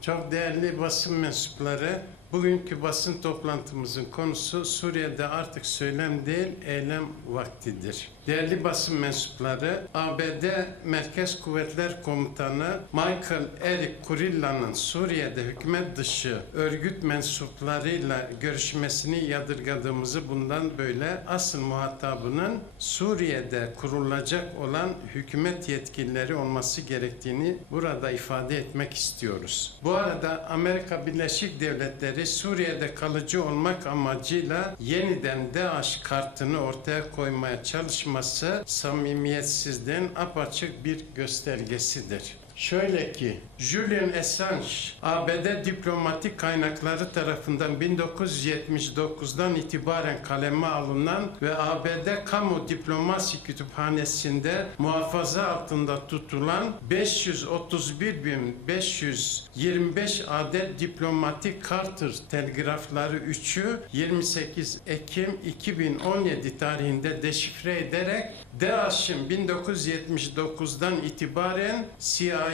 Çok değerli basın mensupları, bugünkü basın toplantımızın konusu Suriye'de artık söylem değil, eylem vaktidir. Değerli basın mensupları, ABD Merkez Kuvvetler Komutanı Michael Eric Kurilla'nın Suriye'de hükümet dışı örgüt mensuplarıyla görüşmesini yadırgadığımızı bundan böyle asıl muhatabının Suriye'de kurulacak olan hükümet yetkilileri olması gerektiğini burada ifade etmek istiyoruz. Bu arada Amerika Birleşik Devletleri Suriye'de kalıcı olmak amacıyla yeniden DAEŞ kartını ortaya koymaya çalışması samimiyetsizliğin apaçık bir göstergesidir. Şöyle ki, Julian Assange, ABD diplomatik kaynakları tarafından 1979'dan itibaren kaleme alınan ve ABD Kamu Diplomasi Kütüphanesi'nde muhafaza altında tutulan 531.525 adet diplomatik Carter telgrafları 3'ü 28 Ekim 2017 tarihinde deşifre ederek DAEŞ'in 1979'dan itibaren CIA,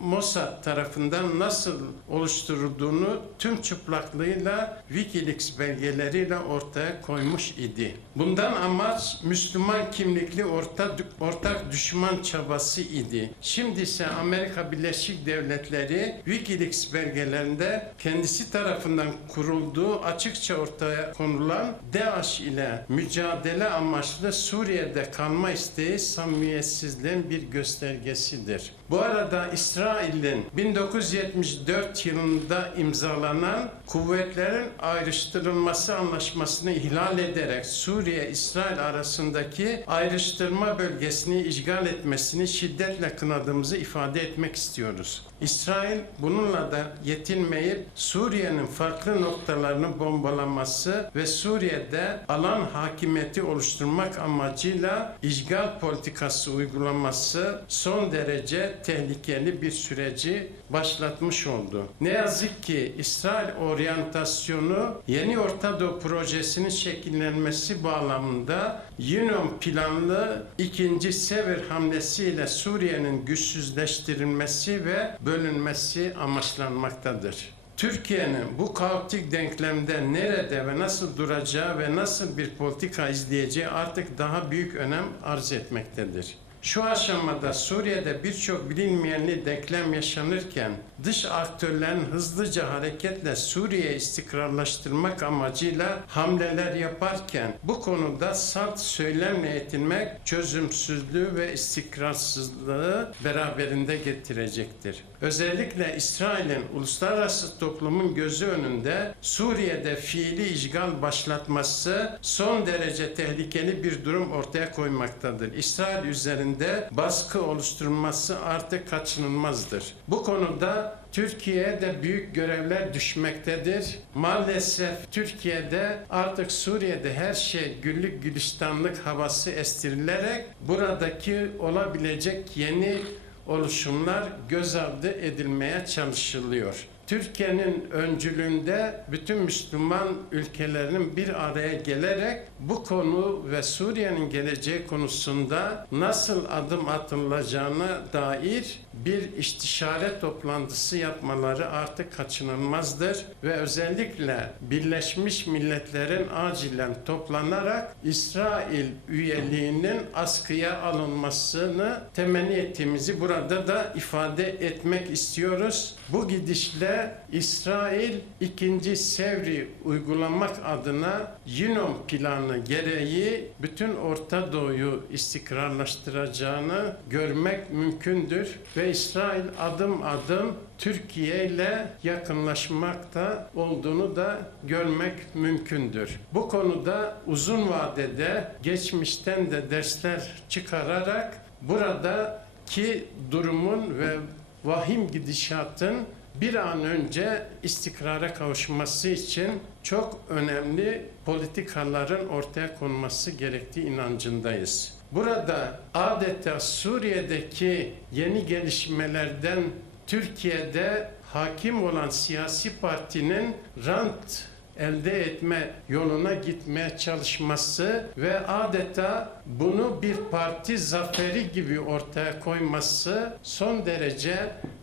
Mossad tarafından nasıl oluşturulduğunu tüm çıplaklığıyla Wikileaks belgeleriyle ortaya koymuş idi. Bundan amaç Müslüman kimlikli orta, ortak düşman çabası idi. Şimdi ise Amerika Birleşik Devletleri Wikileaks belgelerinde kendisi tarafından kurulduğu açıkça ortaya konulan DAEŞ ile mücadele amaçlı Suriye'de kalma isteği samimiyetsizliğin bir göstergesidir. Bu arada İsrail'in 1974 yılında imzalanan kuvvetlerin ayrıştırılması anlaşmasını ihlal ederek Suriye-İsrail arasındaki ayrıştırma bölgesini işgal etmesini şiddetle kınadığımızı ifade etmek istiyoruz. İsrail bununla da yetinmeyip Suriye'nin farklı noktalarını bombalaması ve Suriye'de alan hakimiyeti oluşturmak amacıyla işgal politikası uygulaması son derece tehlikeli bir süreci başlatmış oldu. Ne yazık ki İsrail oryantasyonu yeni Orta Doğu projesinin şekillenmesi bağlamında Yunan planlı ikinci Sever hamlesiyle Suriye'nin güçsüzleştirilmesi ve bölünmesi amaçlanmaktadır. Türkiye'nin bu kaotik denklemde nerede ve nasıl duracağı ve nasıl bir politika izleyeceği artık daha büyük önem arz etmektedir. Şu aşamada Suriye'de birçok bilinmeyenli denklem yaşanırken dış aktörlerin hızlıca hareketle Suriye'yi istikrarlaştırmak amacıyla hamleler yaparken bu konuda salt söylemle yetinmek çözümsüzlüğü ve istikrarsızlığı beraberinde getirecektir. Özellikle İsrail'in uluslararası toplumun gözü önünde Suriye'de fiili işgal başlatması son derece tehlikeli bir durum ortaya koymaktadır. İsrail üzerinde baskı oluşturulması artık kaçınılmazdır. Bu konuda Türkiye'ye de büyük görevler düşmektedir. Maalesef Türkiye'de artık Suriye'de her şey güllük gülistanlık havası estirilerek buradaki olabilecek yeni oluşumlar göz ardı edilmeye çalışılıyor. Türkiye'nin öncülüğünde bütün Müslüman ülkelerinin bir araya gelerek bu konu ve Suriye'nin geleceği konusunda nasıl adım atılacağına dair bir istişare toplantısı yapmaları artık kaçınılmazdır ve özellikle Birleşmiş Milletler'in acilen toplanarak İsrail üyeliğinin askıya alınmasını temenni ettiğimizi burada da ifade etmek istiyoruz. Bu gidişle İsrail ikinci Sevri uygulamak adına Yunon planı gereği bütün Orta Doğu'yu istikrarlaştıracağını görmek mümkündür ve İsrail adım adım Türkiye ile yakınlaşmakta olduğunu da görmek mümkündür. Bu konuda uzun vadede geçmişten de dersler çıkararak buradaki durumun ve vahim gidişatın bir an önce istikrara kavuşması için çok önemli politikaların ortaya konması gerektiği inancındayız. Burada adeta Suriye'deki yeni gelişmelerden Türkiye'de hakim olan siyasi partinin rant elde etme yoluna gitmeye çalışması ve adeta bunu bir parti zaferi gibi ortaya koyması son derece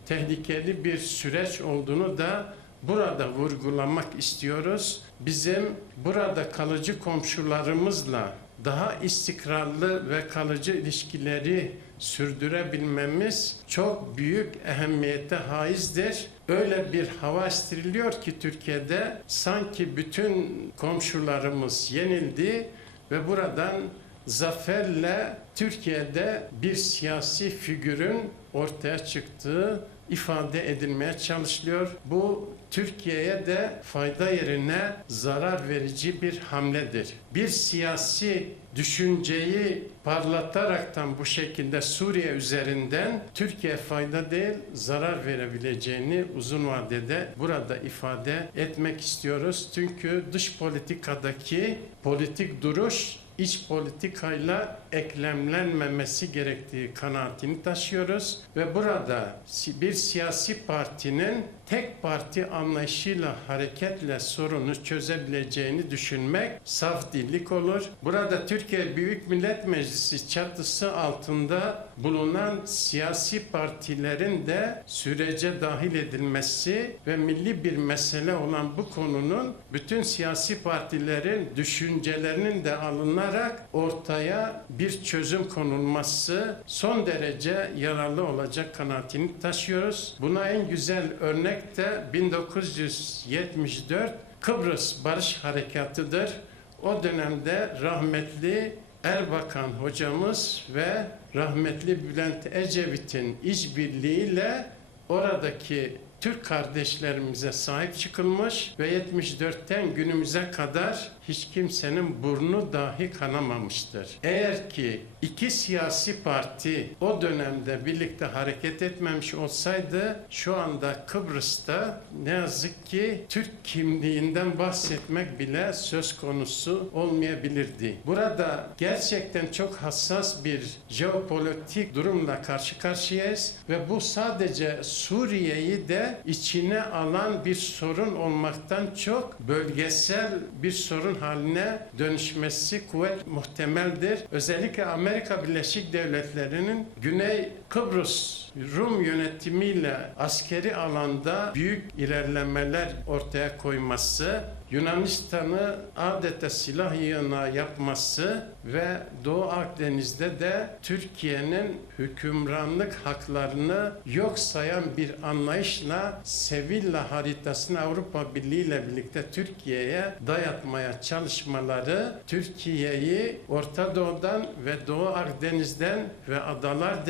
tehlikeli bir süreç olduğunu da burada vurgulamak istiyoruz. Bizim burada kalıcı komşularımızla daha istikrarlı ve kalıcı ilişkileri sürdürebilmemiz çok büyük ehemmiyete haizdir. Öyle bir hava estiriliyor ki Türkiye'de sanki bütün komşularımız yenildi ve buradan zaferle Türkiye'de bir siyasi figürün ortaya çıktığı ifade edilmeye çalışılıyor. Bu Türkiye'ye de fayda yerine zarar verici bir hamledir. Bir siyasi düşünceyi parlataraktan bu şekilde Suriye üzerinden Türkiye fayda değil zarar verebileceğini uzun vadede burada ifade etmek istiyoruz. Çünkü dış politikadaki politik duruş iç politikayla eklemlenmemesi gerektiği kanaatini taşıyoruz ve burada bir siyasi partinin tek parti anlayışıyla hareketle sorunu çözebileceğini düşünmek saf dillik olur. Burada Türkiye Büyük Millet Meclisi çatısı altında bulunan siyasi partilerin de sürece dahil edilmesi ve milli bir mesele olan bu konunun bütün siyasi partilerin düşüncelerinin de alınarak ortaya bir çözüm konulması son derece yararlı olacak kanaatini taşıyoruz. Buna en güzel örnek de 1974 Kıbrıs Barış Harekatı'dır. O dönemde rahmetli Erbakan hocamız ve rahmetli Bülent Ecevit'in işbirliğiyle oradaki Türk kardeşlerimize sahip çıkılmış ve 74'ten günümüze kadar hiç kimsenin burnu dahi kanamamıştır. Eğer ki iki siyasi parti o dönemde birlikte hareket etmemiş olsaydı şu anda Kıbrıs'ta ne yazık ki Türk kimliğinden bahsetmek bile söz konusu olmayabilirdi. Burada gerçekten çok hassas bir jeopolitik durumla karşı karşıyayız ve bu sadece Suriye'yi de içine alan bir sorun olmaktan çok bölgesel bir sorun haline dönüşmesi kuvvet muhtemeldir. Özellikle Amerika Birleşik Devletleri'nin Güney Kıbrıs Rum yönetimiyle askeri alanda büyük ilerlemeler ortaya koyması, Yunanistan'ı adeta silah yığına yapması ve Doğu Akdeniz'de de Türkiye'nin hükümranlık haklarını yok sayan bir anlayışla Sevilla haritasını Avrupa Birliği ile birlikte Türkiye'ye dayatmaya çalışmaları Türkiye'yi Orta Doğu'dan ve Doğu Akdeniz'den ve Adalar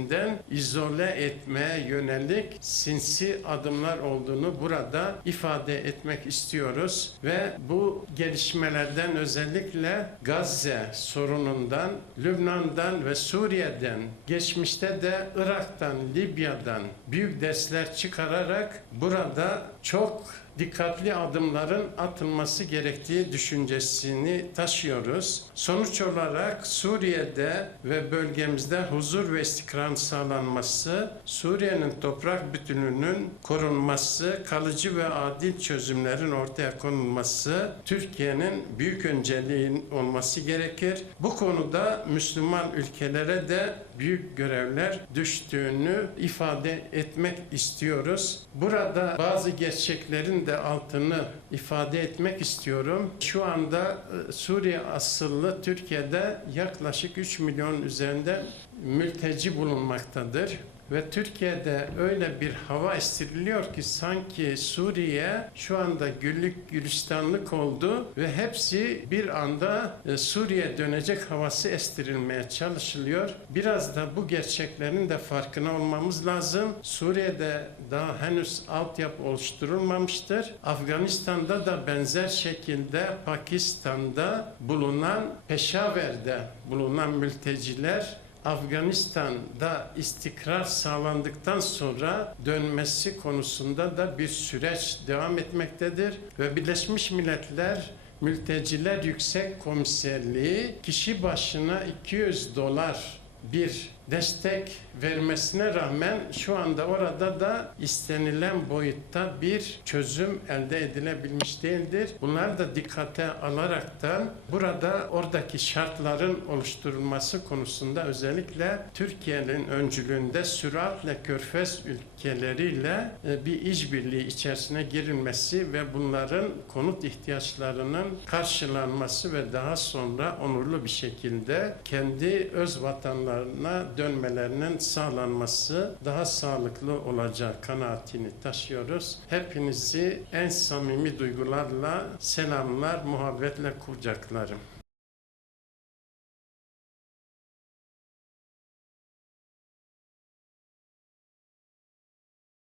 Denizi'nden izole etmeye yönelik sinsi adımlar olduğunu burada ifade etmek istiyoruz ve bu gelişmelerden özellikle Gazze sorunundan, Lübnan'dan ve Suriye'den, geçmişte de Irak'tan, Libya'dan büyük dersler çıkararak burada çok dikkatli adımların atılması gerektiği düşüncesini taşıyoruz. Sonuç olarak Suriye'de ve bölgemizde huzur ve istikrar sağlanması, Suriye'nin toprak bütünlüğünün korunması, kalıcı ve adil çözümlerin ortaya konulması Türkiye'nin büyük önceliğin olması gerekir. Bu konuda Müslüman ülkelere de büyük görevler düştüğünü ifade etmek istiyoruz. Burada bazı gerçeklerin de altını ifade etmek istiyorum. Şu anda e, Suriye asıllı Türkiye'de yaklaşık 3 milyon üzerinde mülteci bulunmaktadır. Ve Türkiye'de öyle bir hava estiriliyor ki sanki Suriye şu anda güllük gülistanlık oldu ve hepsi bir anda e, Suriye dönecek havası estirilmeye çalışılıyor. Biraz da bu gerçeklerin de farkına olmamız lazım. Suriye'de daha henüz altyapı oluşturulmamıştır. Afganistan'da da benzer şekilde Pakistan'da bulunan Peşaver'de bulunan mülteciler Afganistan'da istikrar sağlandıktan sonra dönmesi konusunda da bir süreç devam etmektedir. Ve Birleşmiş Milletler Mülteciler Yüksek Komiserliği kişi başına 200 dolar bir destek vermesine rağmen şu anda orada da istenilen boyutta bir çözüm elde edilebilmiş değildir. Bunlar da dikkate alaraktan burada oradaki şartların oluşturulması konusunda özellikle Türkiye'nin öncülüğünde süratle körfez ülkeleriyle e, bir işbirliği içerisine girilmesi ve bunların konut ihtiyaçlarının karşılanması ve daha sonra onurlu bir şekilde kendi öz vatanlarına dönmelerinin sağlanması daha sağlıklı olacak kanaatini taşıyoruz. Hepinizi en samimi duygularla selamlar, muhabbetle kucaklarım.